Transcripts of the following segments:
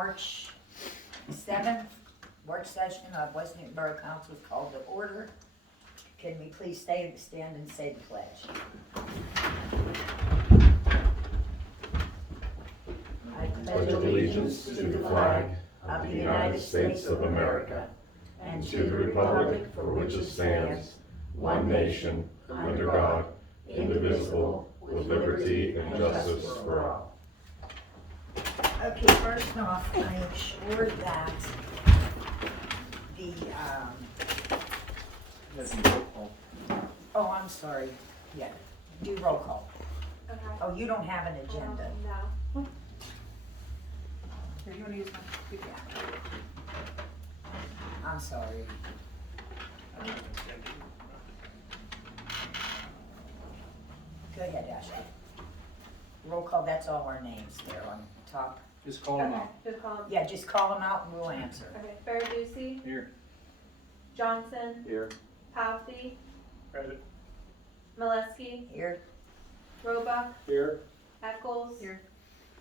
March 7th work session of West Newton Borough Council is called to order. Can we please stand and say the pledge? I Pledge allegiance to the flag of the United States of America and to the republic for which it stands, one nation, under God, indivisible, with liberty and justice for all. Okay, first off, I am sure that the, oh, I'm sorry, yeah, do roll call. Okay. Oh, you don't have an agenda. No. Here, you wanna use my? Yeah. I'm sorry. Go ahead, Ashley. Roll call, that's all our names there on top. Just call them Okay, out. just call them. Yeah, just call them out and we'll answer. Okay, Faraducci, Here. Johnson, Here. Palfy, Present. Molesky, Here, Roebuck, Here. Eccles, Here.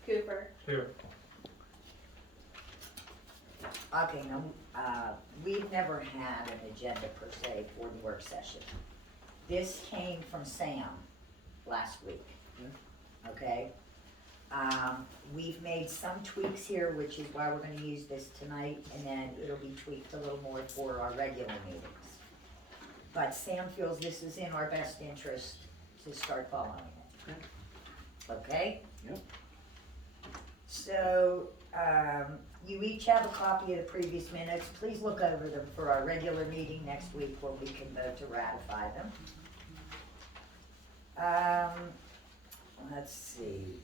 Cooper. Here. okay, now, we've never had an agenda per se for the work session. This came from Sam last week, okay? We've made some tweaks here, which is why we're gonna use this tonight, and then it'll be tweaked a little more for our regular meetings. But Sam feels this is in our best interest to start following it. Okay? Yep. So, you each have a copy of the previous minutes. Please look over them for our regular meeting next week where we can vote to ratify them. Let's see.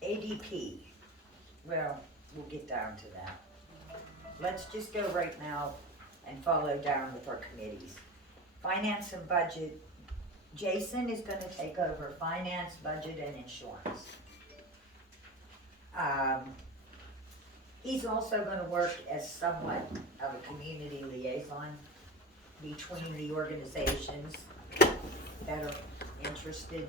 ADP, well, we'll get down to that. Let's just go right now and follow down with our committees. Finance and budget, Jason is gonna take over finance, budget, and insurance. He's also gonna work as somewhat of a community liaison between the organizations that are interested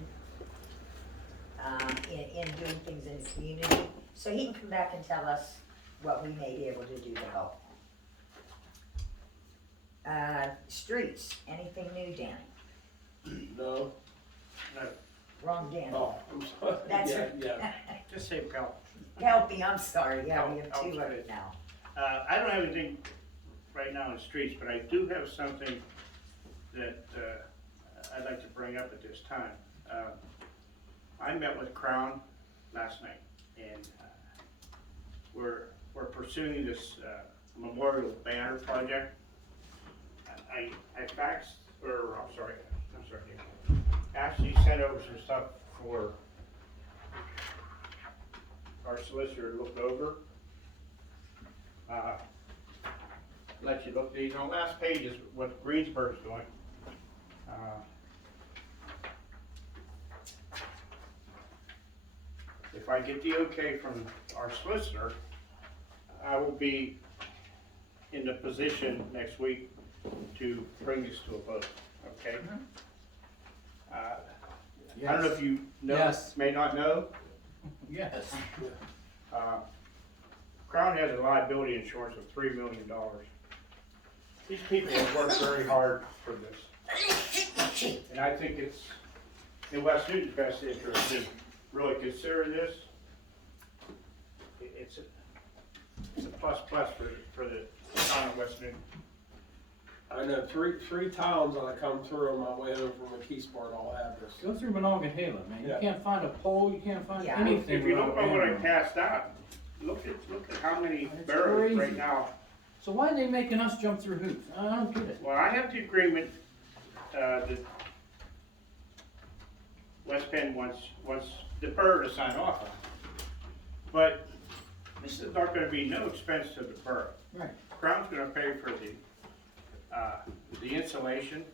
in doing things in the community. So he can come back and tell us what we may be able to do to help. Streets, anything new, Danny? No. Wrong, Danny. Oh, I'm sorry. That's Yeah, right. yeah. Just say help. Help me, I'm sorry, yeah, we have Oh, two of okay. it now. I don't have anything right now in the streets, but I do have something that I'd like to bring up at this time. I met with Crown last night, and we're pursuing this memorial banner project. I faxed, or actually sent over some stuff for our solicitor to look over. Let you look these, on the last page is what Greensburg's doing. If I get the okay from our solicitor, I will be in the position next week to bring this to a vote, okay? I don't know if you know, Yes. may not know, Yes. Crown has a liability insurance of $3 million. These people have worked very hard for this. And I think it's in West Newton's best interest to really consider this. It's a plus for the town of West Newton. I know three towns that I come through on my way home from McKeesport all have this. Go through Monongahela, man. You Yeah. can't find a pole, you can't find Yeah. anything. If you look without at what I banner. passed out, look at how many That's barrels crazy. right now. So why are they making us jump through hoops? I don't get it. Well, I have the agreement, that West Penn wants the borough to sign off on. But this is not gonna be no expense to the borough. Right. Crown's gonna pay for the insulation.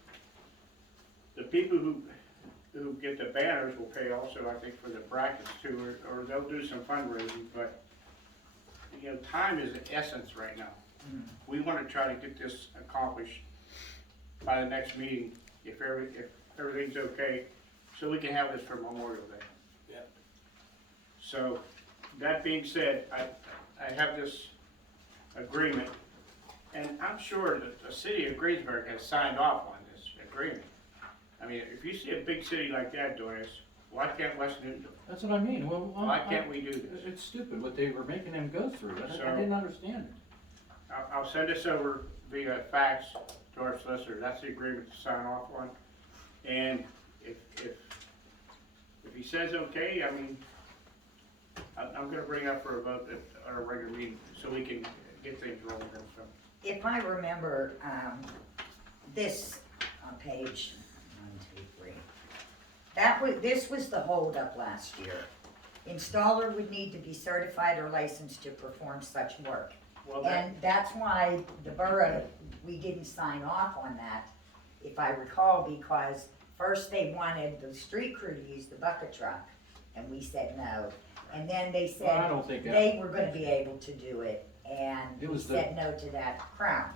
The people who get the banners will pay also, I think, for the brackets too, or they'll do some fundraising, but, you know, time is the essence right now. We wanna try to get this accomplished by the next meeting, if everything's okay, so we can have this for Memorial Day. Yeah. So, that being said, I have this agreement, and I'm sure that the city of Greensburg has signed off on this agreement. I mean, if you see a big city like that doing this, why can't West Newton do it? That's what I mean, well, Why can't we do this? It's stupid what they were making them go through, I So- didn't understand it. I'll send this over via fax to our solicitor, that's the agreement to sign off on. And if he says okay, I mean, I'm gonna bring up for a vote at our regular meeting, so we can get things rolling, so. If I remember, this on page 1, 2, 3. This was the holdup last year. Installer would need to be certified or licensed to perform such work. Well, that, And that's why the borough, we didn't sign off on that, if I recall, because first they wanted the street crew to use the bucket truck, and we said no. And then they Well, I said don't think that, they were gonna be able to do it, and It we was said no to that. Crown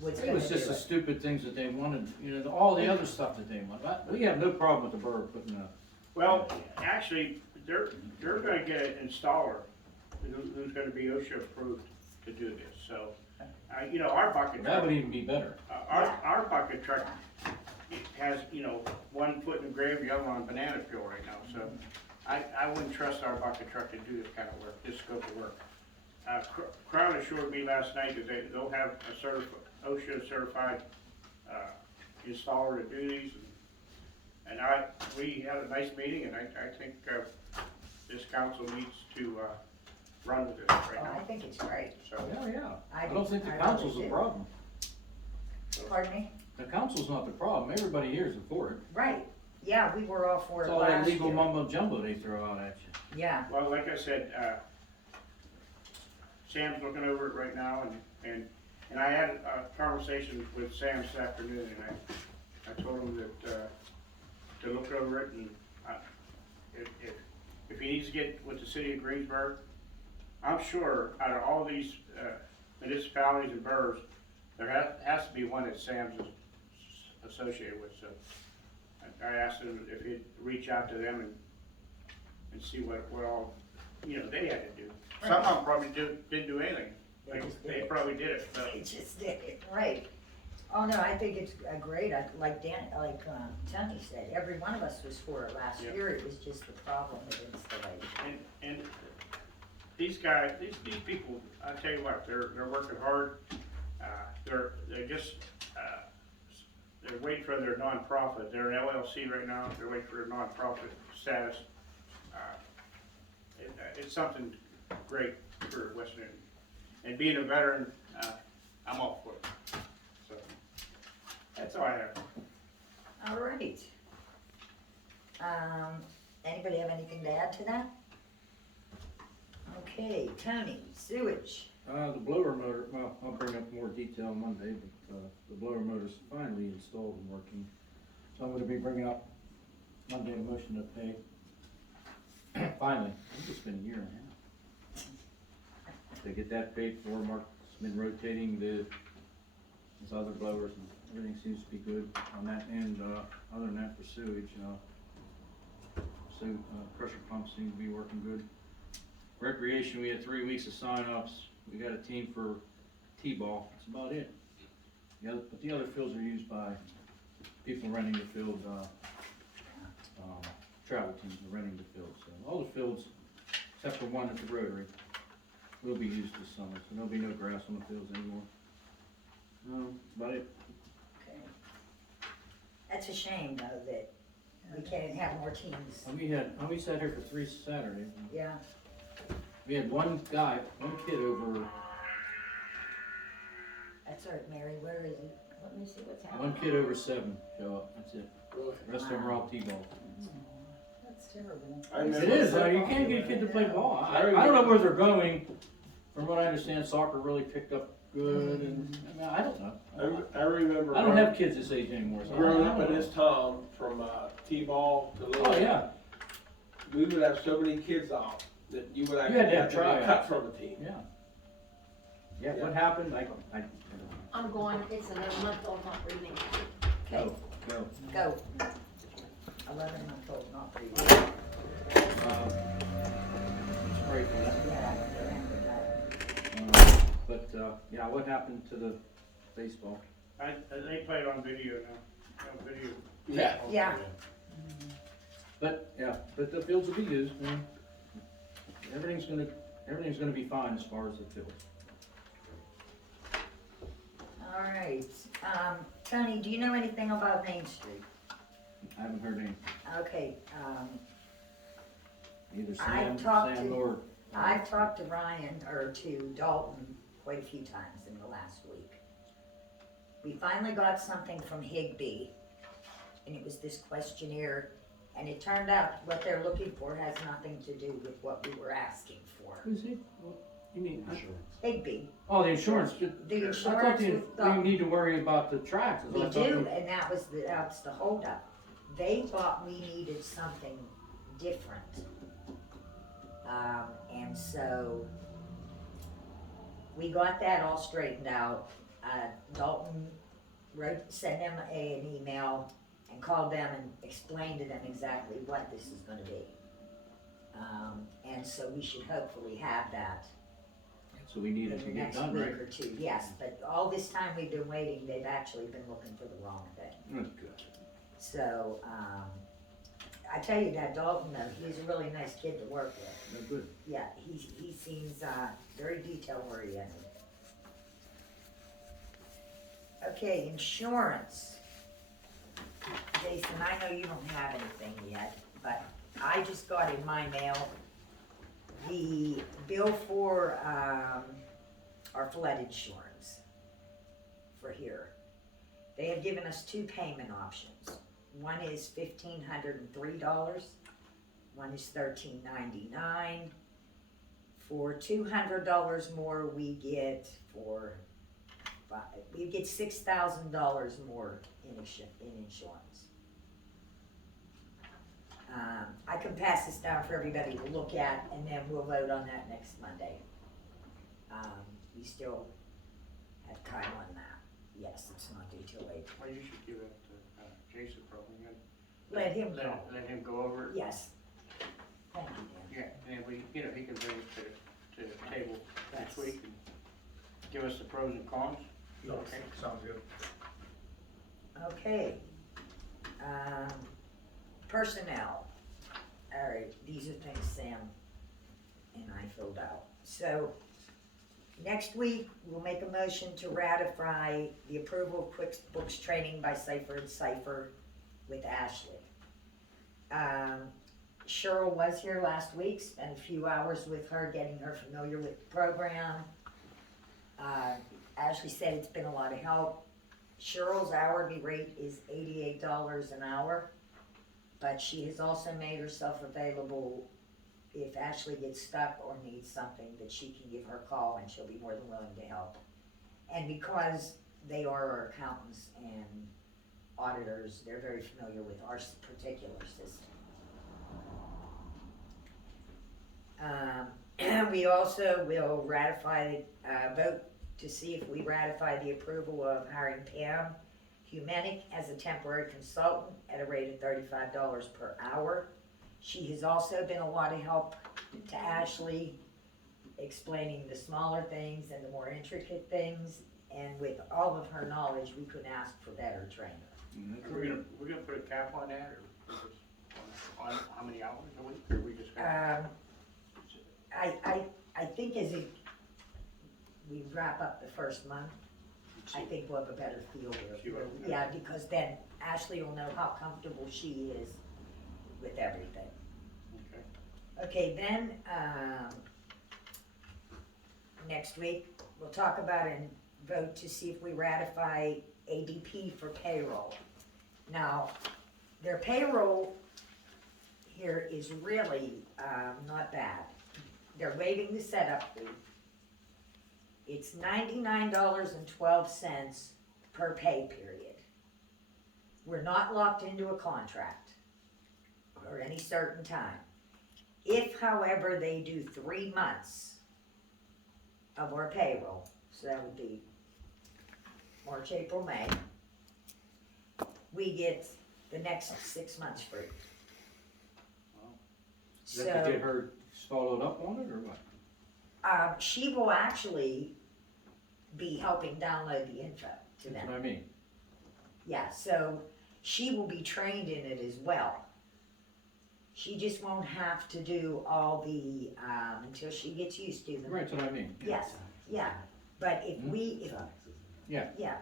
was it gonna was do just the it. stupid things that they wanted, you know, all the other stuff that they wanted. We have no problem with the borough putting a, well, actually, they're gonna get an installer who's gonna be OSHA approved to do this, so. You know, our bucket that truck, would even be better. our bucket truck, it has, you know, one foot in the grave, the other one on banana peel right now, so. I wouldn't trust our bucket truck to do this kind of work, this scope of work. Crown assured me last night that they'll have a OSHA certified, installer to do these. And we had a nice meeting, and I think, this council needs to, run with this right Oh, I now, think it's great. so. Yeah. I I don't think the I council's really the do. problem. Pardon me? The council's not the problem, everybody here is for it. Right, yeah, we were all for It's it all that last legal year. mumbo jumbo they throw out at you. Yeah, Well, like I said, Sam's looking over it right now, and I had a conversation with Sam this afternoon, and I told him that, to look over it, and if he needs to get with the city of Greensburg, I'm sure out of all these, municipalities and boroughs, there has to be one that Sam's is associated with, so I asked him if he'd reach out to them and see what all, you know, they had to do. Some of them probably didn't do anything, They just did they it. probably did it, so. they just did it, right. Oh, no, I think it's great, like Tony said, every one of us was for it last Yeah. year, it was just the problem with installation. And these guys, these people, I tell you what, they're working hard, they're just, they're waiting for their nonprofit, they're an LLC right now, they're waiting for their nonprofit status. It's something great for West Newton, and being a veteran, I'm all for it, so, that's all I have. All right. Anybody have anything to add to that? Okay, Tony, sewage. The blower motor, well, I'll bring up more detail Monday, but, the blower motor's finally installed and working. So I'm gonna be bringing up Monday a motion to pay. Finally, I think it's been a year and a half. To get that paid for, Mark's been rotating his other blowers and everything seems to be good on that end. Other than that for sewage, pressure pumps seem to be working good. Recreation, we had 3 weeks of sign-ups. We got a team for T-ball, that's about it. But the other fields are used by people renting the field, travel teams are renting the field. So all the fields, except for one at the Rotary, will be used this summer, so there'll be no grass on the fields anymore. About it. Okay. That's a shame, though, that we can't have more teams. And we sat here for 3 Saturdays. Yeah, We had one kid over, that's all right, Mary, where is it? Let me see what's one happening. kid over 7 show up, that's it. Really? The rest of them were all T-ball. That's terrible. I It remember- is, you can't get a kid to play ball. I don't know where they're going. From what I understand, soccer really picked up good, and, I don't know. I remember. I don't have kids this age anymore, so I Growing don't up know. in this town, from T-ball to little. Oh, yeah, We would have so many kids out that you would actually had to have have to be tryouts. cut from a team. yeah. Yeah, what happened, I I'm going, it's an 11-month-old not breathing. Okay, go. go. 11-month-old not breathing. Right pray for that. Yeah, they're after But, yeah, what happened to the baseball? They play it on video now, on video. Yeah. that. Yeah, But, yeah, but the fields will be used, and everything's gonna be fine as far as the fields. all right. Tony, do you know anything about Main Street? I haven't heard any, Okay, either I've talked Sam to- or. I've talked to Ryan, or to Dalton, quite a few times in the last week. We finally got something from Higby, and it was this questionnaire, and it turned out what they're looking for has nothing to do with what we were asking for. Who's he? What, you mean? Higby, Oh, the insurance. the I insurance thought with we need to worry about the tracks. is we what I thought do, and that's the holdup. They thought we needed something different. And so we got that all straightened out. Dalton sent them an email and called them and explained to them exactly what this is gonna be. And so we should hopefully have that So we need in it to the get next done, week right? or two, yes, but all this time we've been waiting, they've actually been looking for the wrong thing. That's good. So, I tell you that Dalton, though, he's a really nice kid to work with. That's good. Yeah, he seems, very detail oriented. Okay, insurance. Jason, I know you don't have anything yet, but I just got in my mail the bill for, our flood insurance for here. They have given us two payment options. One is $1,503, one is $1,399. For $200 more, we get $6,000 more in insurance. I can pass this down for everybody to look at, and then we'll vote on that next Monday. We still have time on that. Yes, it's not due till late. Well, you should give it to Jason probably, and Let him go. let him go over it. Yes. Thank you, Dan. Yeah, and we, he can bring it to the table next Yes. week and give us the pros and cons. Okay. Sounds good. Okay. Personnel. All right, these are things Sam and I filled out. So, next week, we'll make a motion to ratify the approval of QuickBooks training by Cipher and Cipher with Ashley. Cheryl was here last week, spent a few hours with her, getting her familiar with the program. Ashley said it's been a lot of help. Cheryl's hourly rate is $88 an hour, but she has also made herself available if Ashley gets stuck or needs something, that she can give her a call and she'll be more than willing to help. And because they are our accountants and auditors, they're very familiar with our particular system. We also will ratify, vote to see if we ratify the approval of hiring Pam Humanic as a temporary consultant at a rate of $35 per hour. She has also been a lot of help to Ashley, explaining the smaller things and the more intricate things, and with all of her knowledge, we couldn't ask for better trainer. We're gonna put a cap on that, or on how many hours a week, or we just gonna? I think as we wrap up the first month, I think we'll have a better feel See what- yeah, because then Ashley will know how comfortable she is with everything. Okay. Okay, then, next week, we'll talk about and vote to see if we ratify ADP for payroll. Now, their payroll here is really, not bad. They're waiving the setup fee. It's $99.12 per pay period. We're not locked into a contract or any certain time. If, however, they do 3 months of our payroll, so that would be March, April, May, we get the next 6 months free. Wow. Is that to get So, her followed up on it or what? She will actually be helping download the info to That's them. what I mean. Yeah, so she will be trained in it as well. She just won't have to do all the, until she gets used to them. Right, that's what I mean. Yes, yeah, but if we, Yeah. yeah.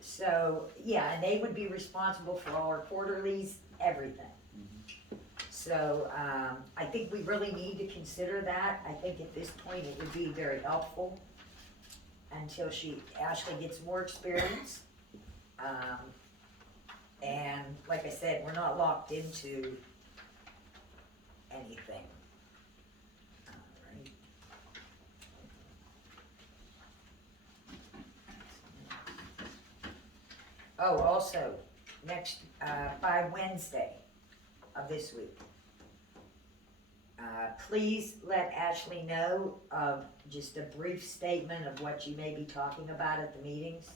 So, yeah, and they would be responsible for all our quarterlies, everything. So, I think we really need to consider that. I think at this point it would be very helpful until Ashley gets more experience. And like I said, we're not locked into anything. Alright. Oh, also, by Wednesday of this week, please let Ashley know of just a brief statement of what you may be talking about at the meetings.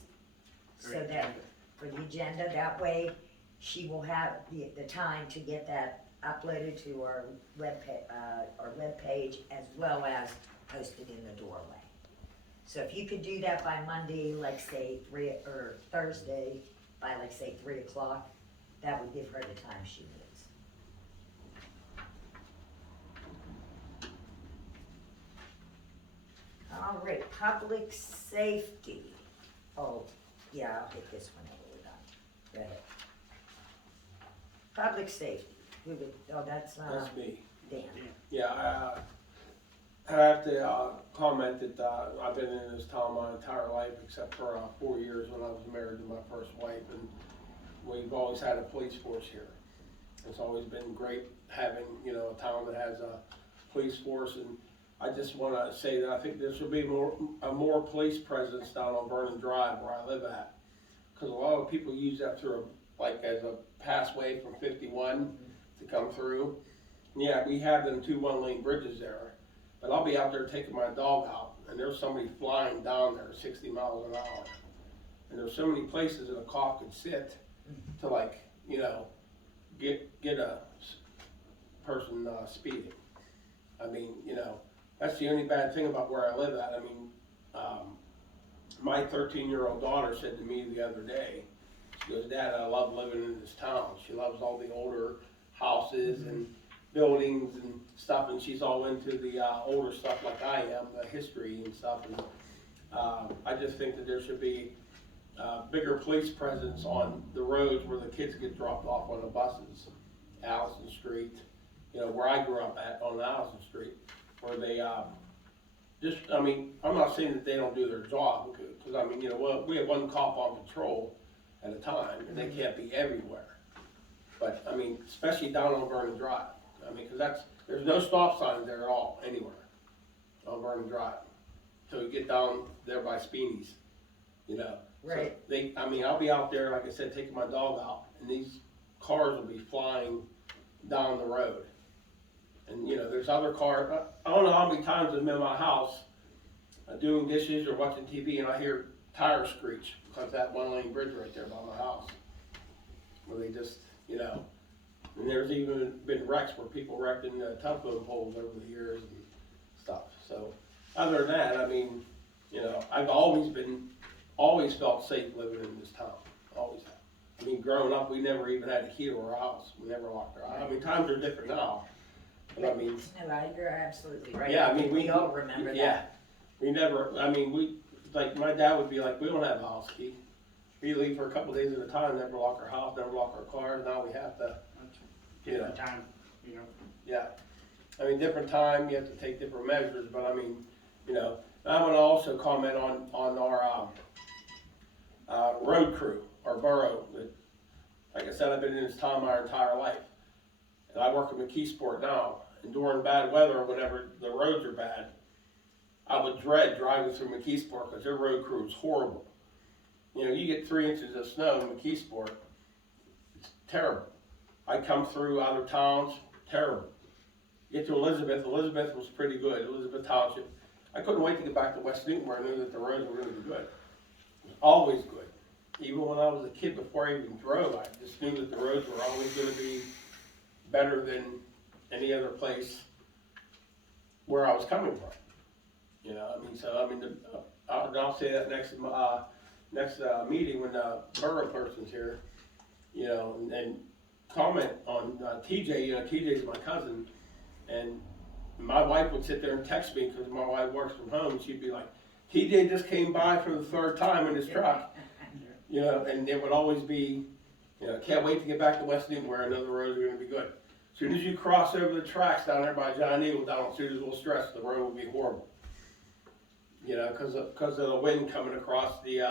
So that, for the agenda, that way she will have the time to get that uploaded to our webpage as well as posted in the doorway. So if you could do that by Monday, like say or Thursday, by like say 3 o'clock, that would give her the time she needs. All right, public safety. Oh, yeah, I'll hit this one when we're done. Go ahead. Public safety. Who would, that's me. Dan. Yeah, I have to comment that I've been in this town my entire life except for 4 years when I was married to my first wife, and we've always had a police force here. It's always been great having, a town that has a police force, and I just want to say that I think there should be more police presence down on Vernon Drive where I live at, because a lot of people use that through as a passway from 51 to come through. Yeah, we have them 2 one-lane bridges there, but I'll be out there taking my dog out, and there's somebody flying down there 60 miles an hour, and there's so many places that a cop could sit to get a person speeding. I mean, that's the only bad thing about where I live at. I mean, my 13-year-old daughter said to me the other day, she goes, "Dad, I love living in this town." She loves all the older houses and buildings and stuff, and she's all into the older stuff like I am, the history and stuff. And I just think that there should be bigger police presence on the roads where the kids get dropped off on the buses. Allison Street, where I grew up at on Allison Street, where they I'm not saying that they don't do their job, because I mean, we have 1 cop on patrol at a time, and they can't be everywhere. But I mean, especially down on Vernon Drive. I mean, because there's no stop signs there at all, anywhere on Vernon Drive. So you get down there by Speeney's, Right. So I'll be out there, like I said, taking my dog out, and these cars will be flying down the road. And there's other cars. I don't know how many times I'm in my house doing dishes or watching TV, and I hear tires screech because that 1-lane bridge right there by my house, where they just, and there's even been wrecks where people wrecked in telephone poles over the years and stuff. So other than that, I mean, I've always felt safe living in this town. Always have. I mean, growing up, we never even had a key to our house. We never locked our house. I mean, times are different now. But I mean, No, you're absolutely right. yeah, I mean, we all remember that. We never, my dad would be like, "We don't have a house key. We leave for a couple days at a time, never lock our house, never lock our car." Now we have to, Different time, yeah. I mean, different time, you have to take different measures, but I mean, I want to also comment on our road crew, our borough. Like I said, I've been in this town my entire life. And I work in McKeesport now, and during bad weather, whenever the roads are bad, I would dread driving through McKeesport because their road crew is horrible. You get 3 inches of snow in McKeesport, it's terrible. I come through other towns, terrible. Get to Elizabeth was pretty good, Elizabeth Township. I couldn't wait to get back to West Newton where I knew that the roads were going to be good. It was always good. Even when I was a kid, before I even drove, I just knew that the roads were always going to be better than any other place where I was coming from. You know, I mean, so, I mean, I'll say that next meeting when the borough person's here, you know, and comment on TJ, you know, TJ's my cousin, and my wife would sit there and text me, because my wife works from home, and she'd be like, TJ just came by for the third time in his truck, you know, and it would always be, you know, can't wait to get back to West Newton where another roads are gonna be good. As soon as you cross over the tracks down there by John Eagle, down on Susanville Stress, the road will be horrible. You know, because of the wind coming across the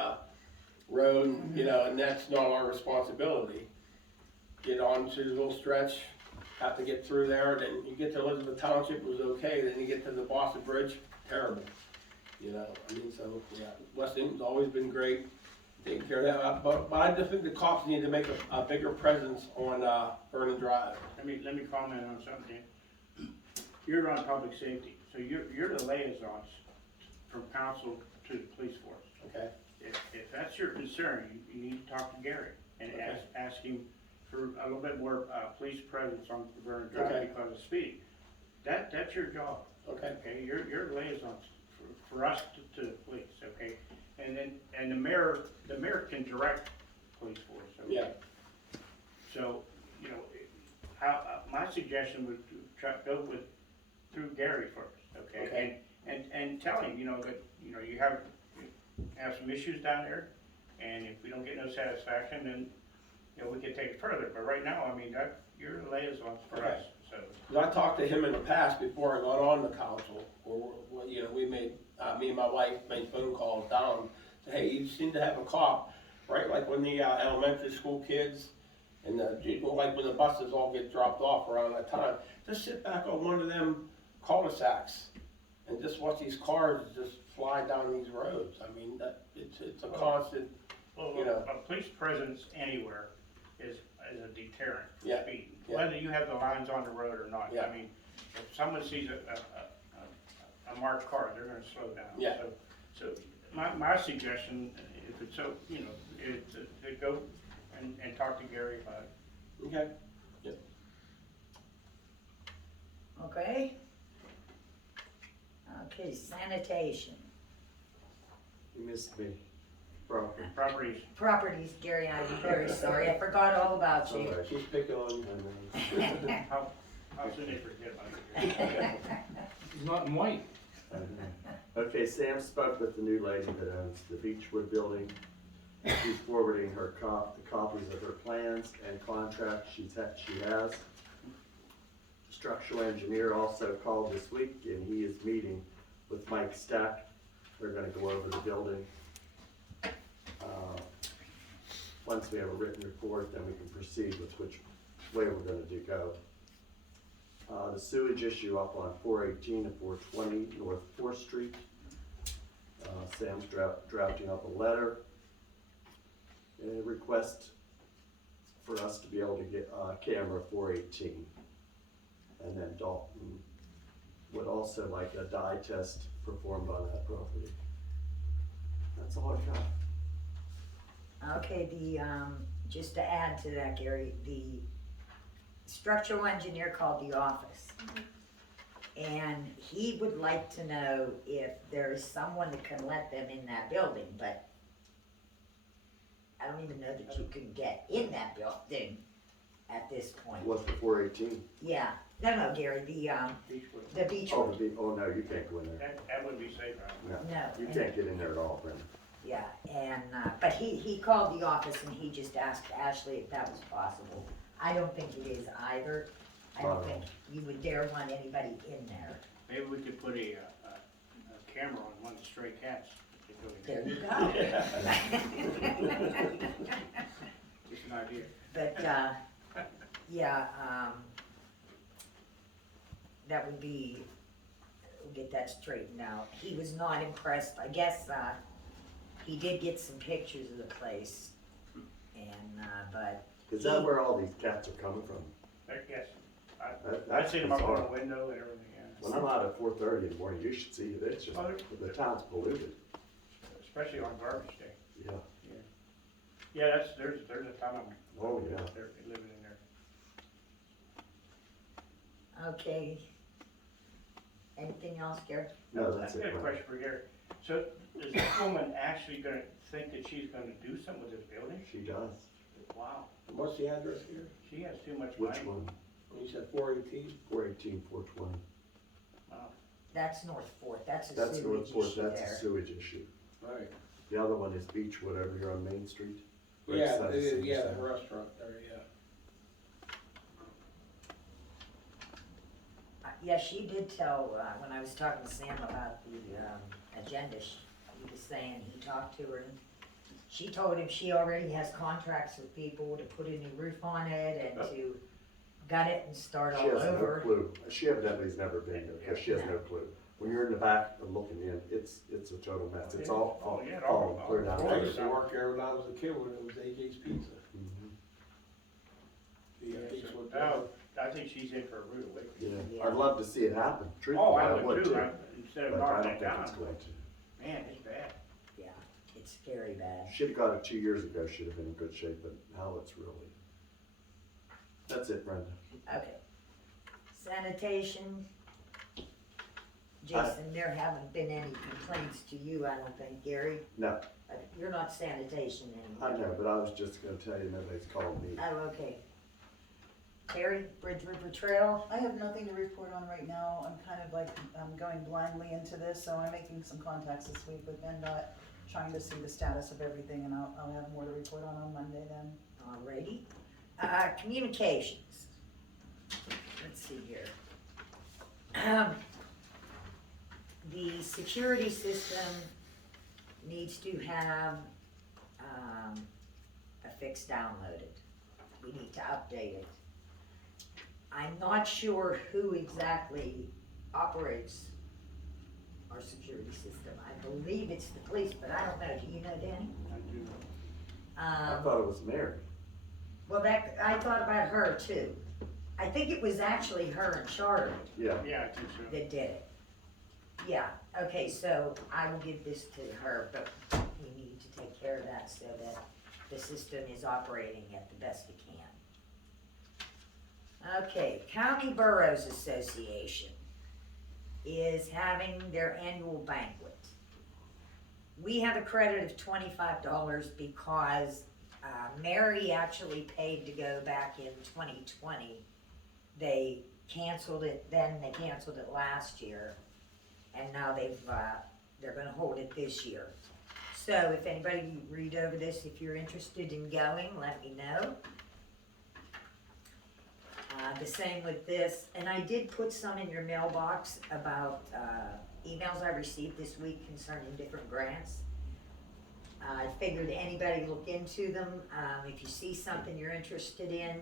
road, and, you know, and that's not our responsibility. Get on Susanville Stretch, have to get through there, then you get to Elizabeth Township, it was okay, then you get to the Boston Bridge, terrible. You know, I mean, so, yeah, West Newton's always been great, taking care of that, but I just think the cops need to make a bigger presence on Vernon Drive. Let me comment on something. You're on public safety, so you're the liaisons from council to the police force. Okay. If that's your concern, you need to talk to Gary and Okay. ask him for a little bit more police presence on Vernon Drive Okay. because of speed. That's your job. Okay. Okay, you're liaisons for us to the police. Okay, and the mayor can direct police force. Okay? Yeah. So you know, my suggestion would go through Gary first. Okay. Okay. And tell him, you know, that, you know, you have some issues down there, and if we don't get no satisfaction, then, you know, we can take it further, but right now, I mean, you're the liaison for us, so. 'Cause I talked to him in the past before I got on the council, or, you know, we made, me and my wife made phone calls down, say, hey, you seem to have a cop, right, like when the elementary school kids, and like when the buses all get dropped off around that time, just sit back on one of them cul-de-sacs, and just watch these cars just fly down these roads. I mean, it's a constant, Well, you know. a police presence anywhere is a deterrent for Yeah, speed, yeah. whether you have the lines on the road or not. Yeah. I mean, if someone sees a marked car, they're gonna slow down. Yeah. So my suggestion, if it's so, you know, is to go and talk to Gary about it. okay, Okay? Okay, sanitation. You missed me. Property. Properties, Properties, Gary, I'm very sorry, I forgot all about you. Sorry. she's picking on, how soon they forget about it? It's not in white. Okay, Sam spoke with the new lady that owns the Beechwood building. She's forwarding her the copies of her plans and contract she has. Structural engineer also called this week, and he is meeting with Mike Stack. They're gonna go over the building. Once we have a written report, then we can proceed with which way we're gonna go. The sewage issue up on 418 and 420 North 4th Street. Sam's drafting up a letter, a request for us to be able to get camera 418. And then Dalton would also like a dye test performed on that property. That's all I've got. Okay, just to add to that, Gary, the structural engineer called the office. And he would like to know if there is someone that can let them in that building, but I don't even know that you can get in that building at this point. What's the 418? Yeah, no, Gary, Beechwood. the beach. Oh, no, you can't go in there. That wouldn't be safe, right? No, No. you can't get in there at all, Brenda. Yeah, and, but he called the office and he just asked Ashley if that was possible. I don't think it is either. I don't think you would dare want anybody in there. Maybe we could put a camera on one of the stray cats. There you go. Just an idea. But, yeah, that would be, we'll get that straightened out. He was not impressed, I guess, he did get some pictures of the place, and, but. Is that where all these cats are coming from? Yes, I've That's seen them up on bizarre. the window and everything, yeah. When I'm out at 4:30 in the morning, you should see it. It's just, Oh, the town's polluted. Especially on garbage day. Yeah. Yeah, there's a ton of them. Oh, yeah. They're living in there. Okay. Anything else, Gary? No, that's I've got it, a Brenda. question for Gary. So is this woman actually gonna think that she's gonna do something with this building? She does. Wow, What's the address here? she has too much Which money. one? You said 418? 418, 420. Wow. That's North Fourth, that's a That's sewage North Fourth, issue that's a there. sewage issue. Right. The other one is Beach, whatever, you're on Main Street. Right Yeah, beside it the is, senior yeah, the center. restaurant there, yeah. Yeah, she did tell, when I was talking to Sam about the agenda, he was saying he talked to her, and she told him she already has contracts with people to put a new roof on it and to gut it and start all She has no over. clue. She evidently's never been there, because she has no clue. When you're in the back and looking in, it's a total mess. It's all Oh, yeah, all- falling clear down. all- I the used road. to work there when I was a kid when it was AJ's Pizza. Mhm. The Beechwood. Oh, I think she's in for a rude awakening. Yeah, Yeah. I'd love to see it happen, Oh, truthfully, I would too, too. instead of But I knocking don't it think down. it's going to. Man, it's bad. Yeah, it's very bad. Should've got it 2 years ago, should've been in good shape, but now it's really. That's it, Brenda. Okay. Sanitation. Jason, there haven't been any complaints to you, I don't think, Gary? No, You're not sanitation I anymore. know, but I was just gonna tell you, nobody's called me. Oh, okay. Terry, Bridge River Trail? I have nothing to report on right now. I'm kind of like, going blindly into this, so I'm making some contacts this week with NDOT, trying to see the status of everything, and I'll have more to report on Monday then. Alrighty. Communications. Let's see here. The security system needs to have, a fix downloaded. We need to update it. I'm not sure who exactly operates our security system. I believe it's the police, but I don't know. Do you know, Danny? I do. I Um, thought it was Mary. Well, I thought about her too. I think it was actually her in Charlotte Yeah, Yeah, I think so. that did it. Yeah, okay, so I will give this to her, but we need to take care of that so that the system is operating at the best it can. Okay, County Boroughs Association is having their annual banquet. We have a credit of $25 because Mary actually paid to go back in 2020. They canceled it then, they canceled it last year, and now they're gonna hold it this year. So if anybody read over this, if you're interested in going, let me know. The same with this, and I did put some in your mailbox about emails I received this week concerning different grants. I figured anybody look into them. If you see something you're interested in,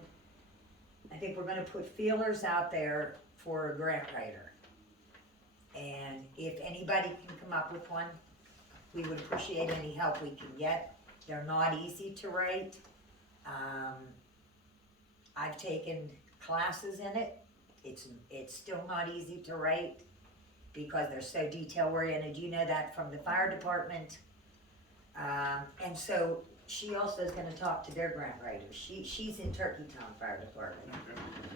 I think we're gonna put feelers out there for a grant writer. And if anybody can come up with one, we would appreciate any help we can get. They're not easy to write. I've taken classes in it. It's still not easy to write because they're so detail oriented. You know that from the fire department. And so she also is gonna talk to their grant writers. She's in Turkeytown Fire Department.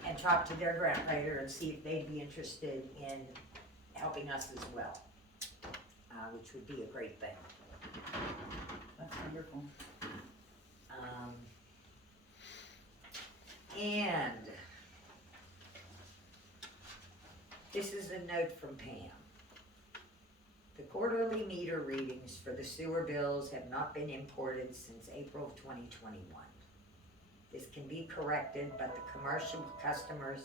And talk to their grant writer and see if they'd be interested in helping us as well, which would be a great thing. That's wonderful. And this is a note from Pam. The quarterly meter readings for the sewer bills have not been imported since April of 2021. This can be corrected, but the commercial customers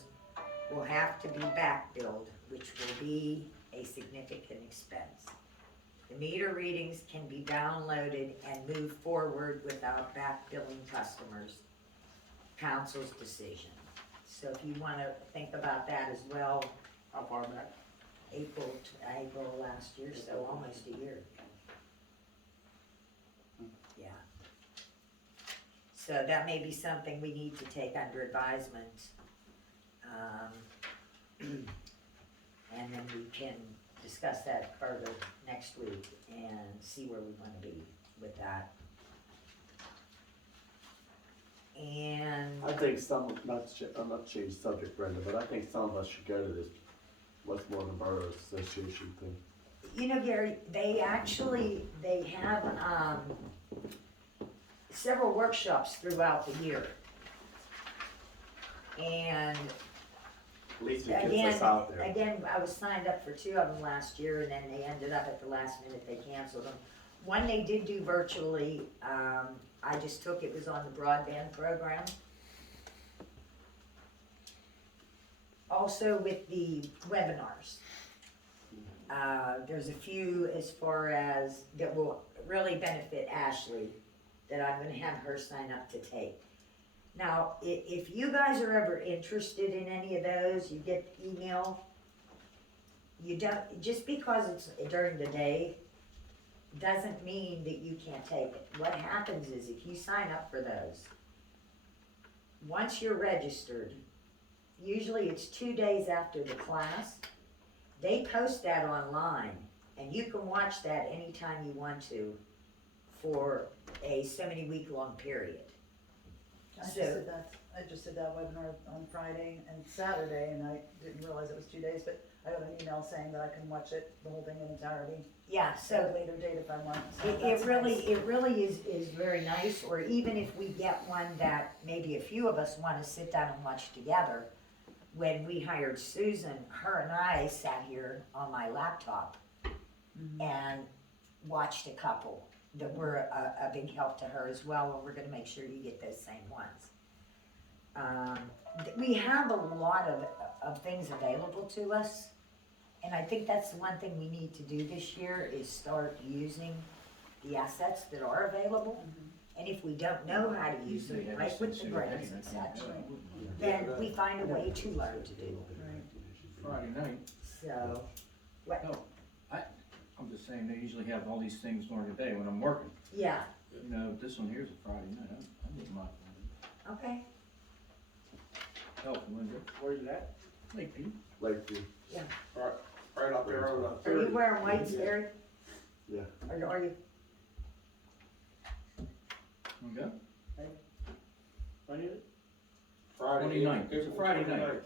will have to be back billed, which will be a significant expense. The meter readings can be downloaded and moved forward without back billing customers. Council's decision. So if you wanna think about that as well, How far back? April last year, so almost a year. Yeah. So that may be something we need to take under advisement. And then we can discuss that further next week and see where we wanna be with that. And, I think not to change the subject, Brenda, but I think some of us should go to this Westmoreland Borough Association thing? You know, Gary, they have, several workshops throughout the year. And At least it again, gets us out there. I was signed up for 2 of them last year, and then they ended up at the last minute, they canceled them. One they did do virtually, I just took, it was on the broadband program. Also with the webinars. There's a few as far as, that will really benefit Ashley, that I'm gonna have her sign up to take. Now, if you guys are ever interested in any of those, you get email, you don't, just because it's during the day, doesn't mean that you can't take it. What happens is if you sign up for those, once you're registered, usually it's 2 days after the class, they post that online, and you can watch that anytime you want to for a so many week long period. I just did that webinar on Friday and Saturday, and I didn't realize it was 2 days, but I got an email saying that I can watch it, the whole thing in entirety, Yeah, at so a later date if I want. So it that's really, nice. it really is very nice, or even if we get one that maybe a few of us wanna sit down and watch together. When we hired Susan, her and I sat here on my laptop and watched a couple that were a big help to her as well, and we're gonna make sure you get those same ones. We have a lot of things available to us, and I think that's the one thing we need to do this year is start using the assets that are available. And if we don't know how to use them, like with the grants and such, then we find a way to learn to do. Friday night, So, what, I'm just saying, they usually have all these things during the day when I'm working. yeah, You know, this one here's a Friday night, I wouldn't mind. okay, Help, Linda. Where's that? Lakeview. Lakeview. Right up there on the are 30. you wearing whites, Barry? Yeah. Are you, Okay. When is it? Friday. 29th. It's a April Friday 29th. night.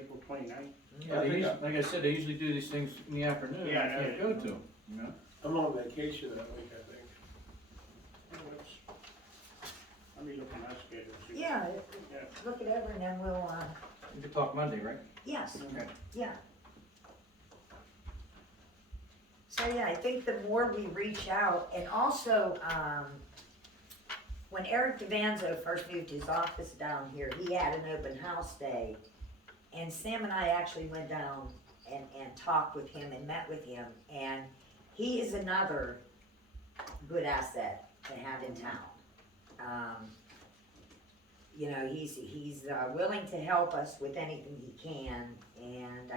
April 29th? Yeah, they usually, like I said, they usually do these things in the afternoon, Yeah, I I know. can't go to them, you know? I'm on vacation that week, I think. Let me look at my schedule. see. yeah, Yeah. look it over and then we'll, We could talk Monday, right? yes, Okay. yeah. So yeah, I think the more we reach out, and also, when Eric DeVanzo first moved his office down here, he had an open house day. And Sam and I actually went down and talked with him and met with him, and he is another good asset to have in town. You know, he's willing to help us with anything he can, and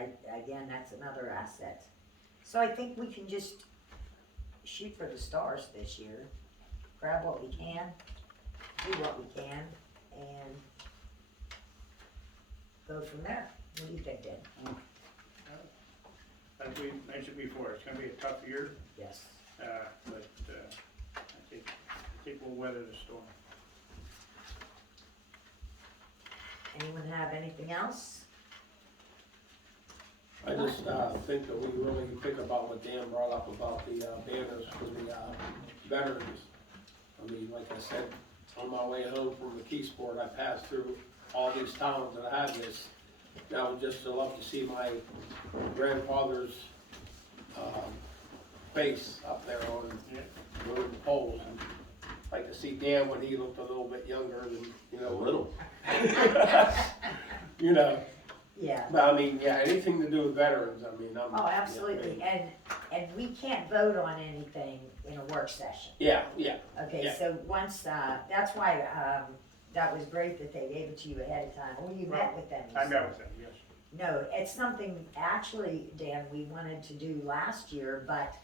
again, that's another asset. So I think we can just shoot for the stars this year, grab what we can, do what we can, and go from there. What do you think, Dan? As we mentioned before, it's gonna be a tough year, Yes. but I think we'll weather the storm. Anyone have anything else? I just think that we really think about what Dan brought up about the banners for the veterans. I mean, like I said, on my way home from the Keysport, I passed through all these towns that had this. And I would just love to see my grandfather's face up there on one of the poles. And like to see Dan when he looked a little bit younger than, you know. A little. You know. Yeah. But I mean, yeah, anything to do with veterans, I mean, I'm. Oh, absolutely, and we can't vote on anything in a work session. Yeah, yeah, Okay, Yeah. so once, that's why, that was great that they gave it to you ahead of time, or you met with them. you I said. met with them, yes. No, it's something, actually, Dan, we wanted to do last year, but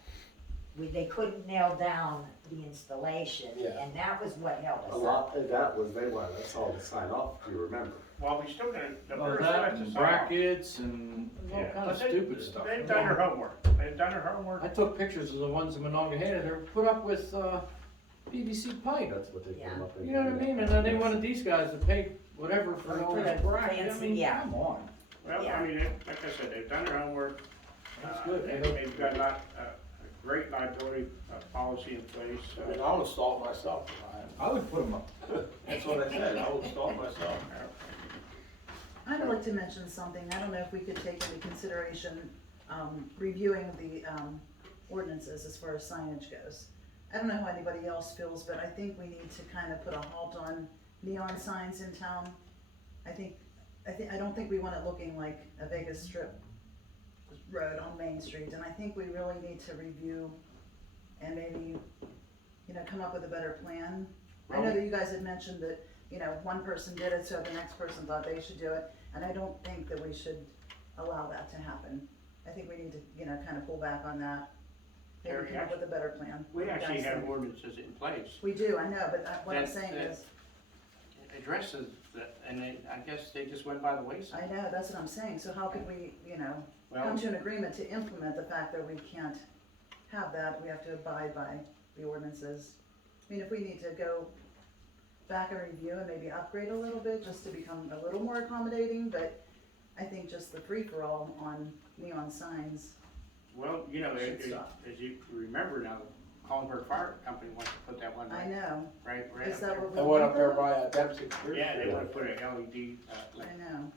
they couldn't nail down the installation, Yeah. and that was what held us A up. lot of that was, they wanted us all to sign off, if you remember. Well, we still got, the All borough's still that has to and sign off. brackets and all Yeah. kind of But they- stupid stuff. They've done their homework, they've done their homework. I took pictures of the ones in Monongahela, they were put up with, PVC pipe. That's what they came up with. You know what I mean? And then they wanted these guys to pay whatever for all For this the bracket, I fancy, mean, yeah. come on. Well, Yeah. I mean, like I said, they've done their homework. That's good. They've got a great liability policy in place. I mean, I'll install it myself if I have. I would put them up. That's what I said, I'll install it myself. I would like to mention something, I don't know if we could take into consideration, reviewing the, ordinances as far as signage goes. I don't know how anybody else feels, but I think we need to kind of put a halt on neon signs in town. I don't think we want it looking like a Vegas Strip road on Main Street, and I think we really need to review and maybe, come up with a better plan. I know that you guys had mentioned that, one person did it, so the next person thought they should do it, and I don't think that we should allow that to happen. I think we need to, kind of pull back on that, maybe Terry, come up with a better plan. We What do you actually guys have think? ordinances in place. We do, I know, but what I'm That- saying that- is, Addresses that, and I guess they just went by the wayside. I know, that's what I'm saying, so how could we, come Well, to an agreement to implement the fact that we can't have that, we have to abide by the ordinances? I mean, if we need to go back and review and maybe upgrade a little bit, just to become a little more accommodating, but I think just the free-for-all on neon signs, well, should stop. as you remember now, Collinburg Fire Company wants to put that one I right, know, right is up that there. what we I want? went up there though? by Dempsey Creek. Yeah, they wanna put an LED, I know,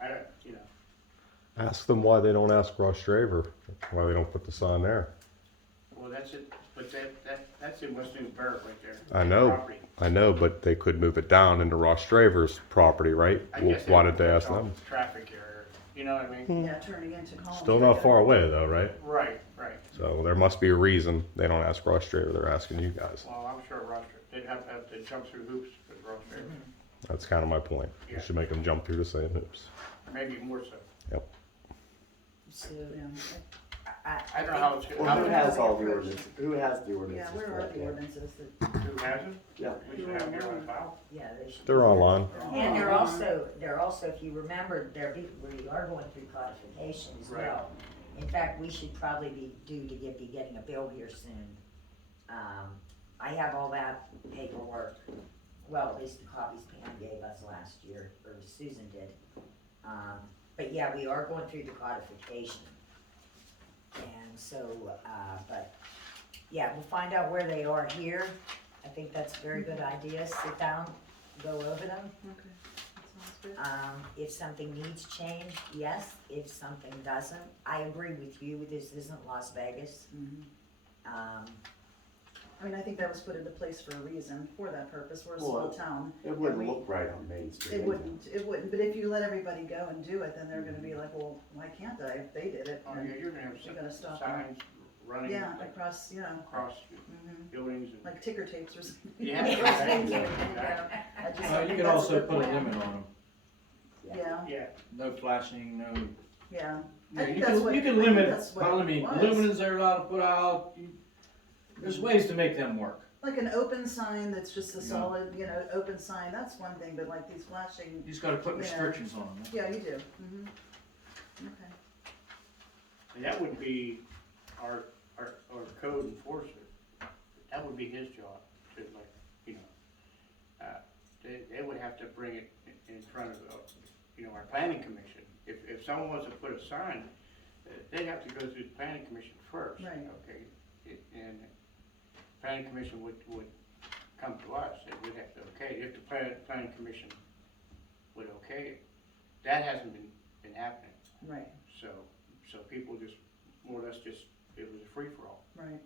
I don't, Ask them why they don't ask Ross Draver, why they don't put the sign there. well, that's it, but that's in West New Borough right there. I know. Property. I know, but they could move it down into Ross Draver's property, right? I Well, guess why they did they would ask put them? Traffic area, you know what I mean? yeah, turning into columns. Still not far away though, right? Right. So there must be a reason they don't ask Ross Draver, they're asking you guys. Well, I'm sure Ross, they'd have to jump through hoops with Ross Fair, That's kind of my point. You Yeah. should make them jump through the same hoops. maybe more so. So, Yeah, I don't know how it's, Well, who has all the ordinances? Who has the yeah, ordinances? where for are that the yet? ordinances that, who has it? Yeah. We should have it here on file. yeah, they should. They're online. And they're also, if you remember, we are going through codification as Right. well. In fact, we should probably be due to be getting a bill here soon. I have all that paperwork, well, at least the copies Pam gave us last year, or Susan did. But yeah, we are going through the codification. And so, but, yeah, we'll find out where they are here. I think that's a very good idea, sit down, go over them. okay, that sounds good. If something needs changed, yes, if something doesn't, I agree with you, this isn't Las Vegas. I mean, I think that was put into place for a reason, for that purpose, we're a small Well, town. It wouldn't look right on Main Street. It wouldn't, but if you let everybody go and do it, then they're gonna be like, well, why can't I, if they did it? Oh, then yeah, you're gonna have you gotta stop signs running Yeah, across, across mhm, buildings and. like ticker tapes or something. Yeah, Those exactly, things. exactly. I just You think could that's a also good put a plan. limit on them. Yeah, Yeah, No flashing, no. yeah. Yeah, I think you that's can, what- you I can think limit, that's what I it mean, was. lumens they're allowed to put out. There's ways to make them work. Like an open sign that's just a Yeah. solid, open sign, that's one thing, but like these flashing, You just gotta put Yeah. restrictions on them. yeah, you do, okay. and that would be our code enforcer. That would be his job to they would have to bring it in front of, our planning commission. If someone wants to put a sign, they'd have to go through the planning commission first. Right. Okay, and planning commission would come to us, and we'd have to okay it. If the planning commission would okay it. That hasn't been happening, Right, so people just, more or less just, it was a free-for-all. right,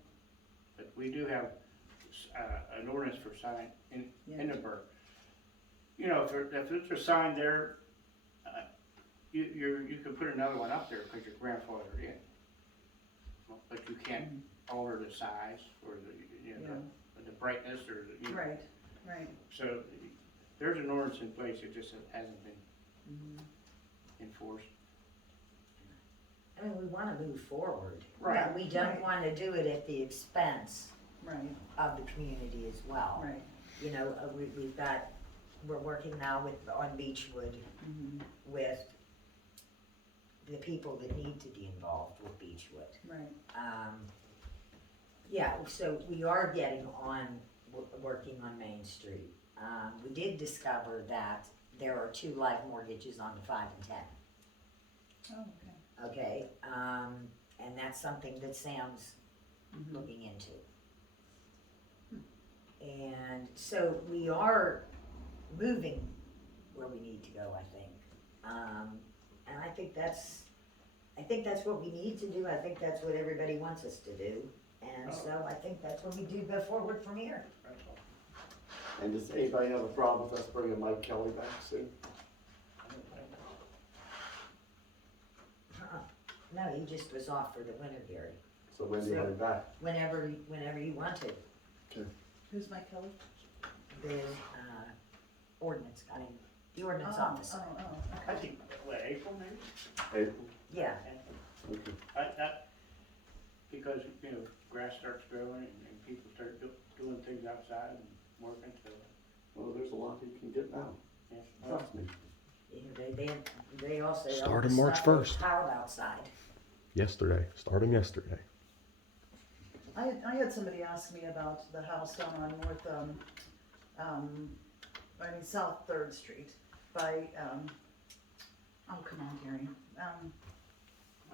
But we do have an ordinance for sign in the borough. If there's a sign there, you could put another one up there because you're grandfathered in. But you can't alter the size or the brightness or right, right. So there's an ordinance in place, it just hasn't been enforced. I mean, we wanna move forward. Right. But we don't Right. wanna do it at the expense Right, of the community as well. right. We're working now on Beechwood with the people that need to be involved with Beechwood. Right, Yeah, so we are getting on, working on Main Street. We did discover that there are 2 live mortgages on the 5 and 10. Oh, okay. Okay, and that's something that Sam's looking into. And so we are moving where we need to go, I think. And I think that's what we need to do. I think that's what everybody wants us to do. And so I think that's what we do go forward from here. That's all. And does anybody have a problem with us bringing Mike Kelly back soon? No, he just was off for the winter, Gary. So when do you have him back? Whenever you wanted. Who's Mike Kelly? The ordinance guy, the ordinance Oh, officer. Oh, I okay. think, what, April maybe? April? Yeah, Okay. Because, you know, grass starts growing and people start doing things outside and working, so, Well, there's a lot you can get now, yeah. trust me. they also. Starting March 1st. Piled outside. Starting yesterday. I had somebody ask me about the house down on South 3rd Street by, oh, come on, Gary.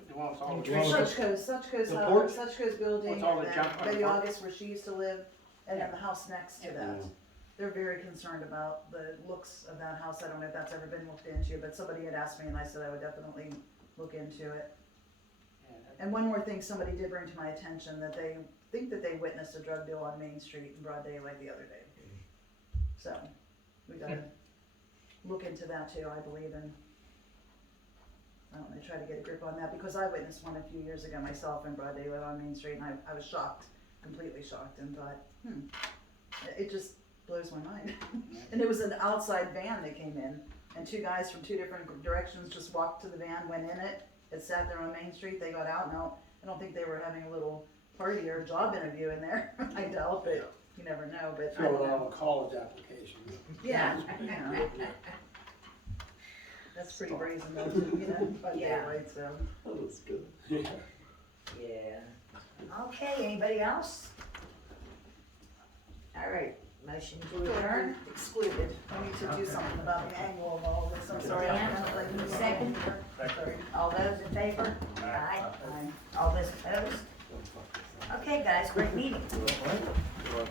The one with all the Suchco's The house, porch? Suchco's building, With all and the then junk on the Betty porch? August where she used to live, and then the house next to that. Yeah. They're very concerned about the looks of that house. I don't know if that's ever been looked into, but somebody had asked me and I said I would definitely look into it. And one more thing somebody did bring to my attention, that they think that they witnessed a drug deal on Main Street in broad daylight the other day. So, we gotta look into that too, I believe, and I don't know, try to get a grip on that, because I witnessed one a few years ago myself in broad daylight on Main Street, and I was shocked, completely shocked, and thought, it just blows my mind. And it was an outside van that came in, and 2 guys from 2 different directions just walked to the van, went in it, it sat there on Main Street, they got out. Now, I don't think they were having a little party or job interview in there, I doubt, but you never know, but I don't Throwing out know. a college application. Yeah, yeah. That's pretty brazen though, you know, by Yeah. daylight, so. That was good. Yeah. Okay, anybody else? All right, motion to adjourn. Excluded. I need to do something about the angle of all this, I'm sorry. I'm kind of like, Second. Sorry. All those in favor? Aye. Aye. All those opposed? Okay, guys, great meeting. Well,